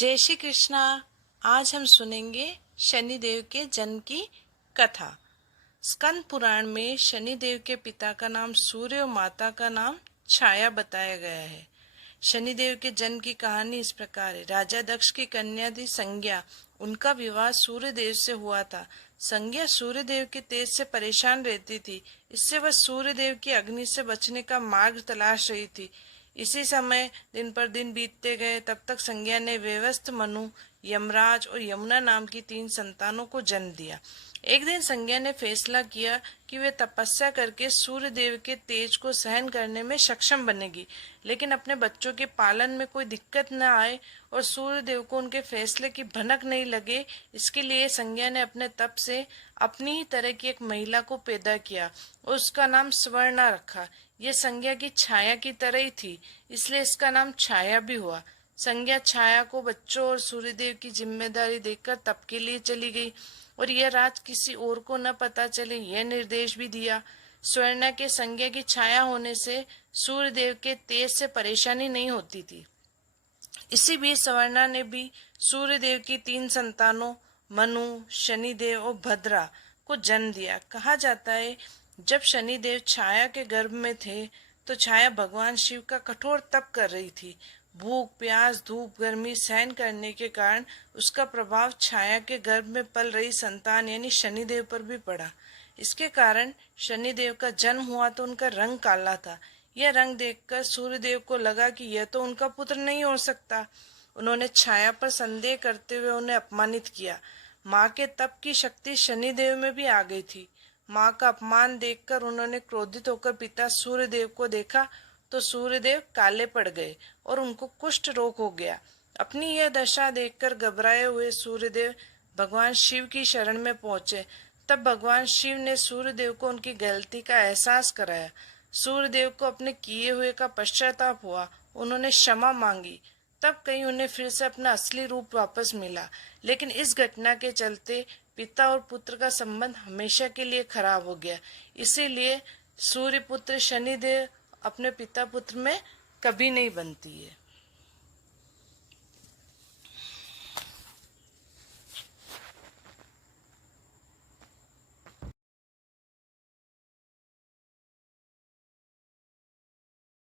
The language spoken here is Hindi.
जय श्री कृष्णा। आज हम सुनेंगे शनिदेव के जन्म की कथा। स्कंद पुराण में शनिदेव के पिता का नाम सूर्य और माता का नाम छाया बताया गया है। शनिदेव के जन्म की कहानी इस प्रकार है। राजा दक्ष की कन्या थी संज्ञा। उनका विवाह सूर्यदेव से हुआ था। संज्ञा सूर्यदेव के तेज से परेशान रहती थी। इससे वह सूर्यदेव की अग्नि से बचने का मार्ग तलाश रही थी। इसी समय दिन पर दिन बीतते गए। तब तक संज्ञा ने व्यवस्थ, मनु, यमराज और यमुना नाम की 3 संतानों को जन्म दिया। एक दिन संज्ञा ने फैसला किया कि वे तपस्या करके सूर्यदेव के तेज को सहन करने में सक्षम बनेगी, लेकिन अपने बच्चों के पालन में कोई दिक्कत न आए और सूर्यदेव को उनके फैसले की भनक नहीं लगे। इसके लिए संज्ञा ने अपने तप से अपनी ही तरह की एक महिला को पैदा किया और उसका नाम स्वर्णा रखा। यह संज्ञा की छाया की तरह ही थी, इसलिए इसका नाम छाया भी हुआ। संज्ञा छाया को बच्चों और सूर्यदेव की जिम्मेदारी देकर तप के लिए चली गई और यह राज किसी और को न पता चले, यह निर्देश भी दिया। स्वर्णा के संज्ञा की छाया होने से सूर्यदेव के तेज से परेशानी नहीं होती थी। इसी बीच स्वर्णा ने भी सूर्यदेव की 3 संतानों मनु, शनिदेव और भद्रा को जन्म दिया। कहा जाता है, जब शनिदेव छाया के गर्भ में थे तो छाया भगवान शिव का कठोर तप कर रही थी। भूख, प्यास, धूप, गर्मी सहन करने के कारण उसका प्रभाव छाया के गर्भ में पल रही संतान यानी शनिदेव पर भी पड़ा। इसके कारण शनिदेव का जन्म हुआ तो उनका रंग काला था। यह रंग देखकर सूर्यदेव को लगा कि यह तो उनका पुत्र नहीं हो सकता। उन्होंने छाया पर संदेह करते हुए उन्हें अपमानित किया। माँ के तप की शक्ति शनिदेव में भी आ गई थी। माँ का अपमान देखकर उन्होंने क्रोधित होकर पिता सूर्यदेव को देखा तो सूर्यदेव काले पड़ गए और उनको कुष्ठ रोग हो गया। अपनी यह दशा देखकर घबराए हुए सूर्यदेव भगवान शिव की शरण में पहुंचे। तब भगवान शिव ने सूर्यदेव को उनकी गलती का एहसास कराया। सूर्यदेव को अपने किए हुए का पश्चाताप हुआ। उन्होंने क्षमा मांगी। तब कहीं उन्हें फिर से अपना असली रूप वापस मिला। लेकिन इस घटना के चलते पिता और पुत्र का संबंध हमेशा के लिए खराब हो गया। इसीलिए सूर्य पुत्र शनिदेव अपने पिता पुत्र में कभी नहीं बनती है।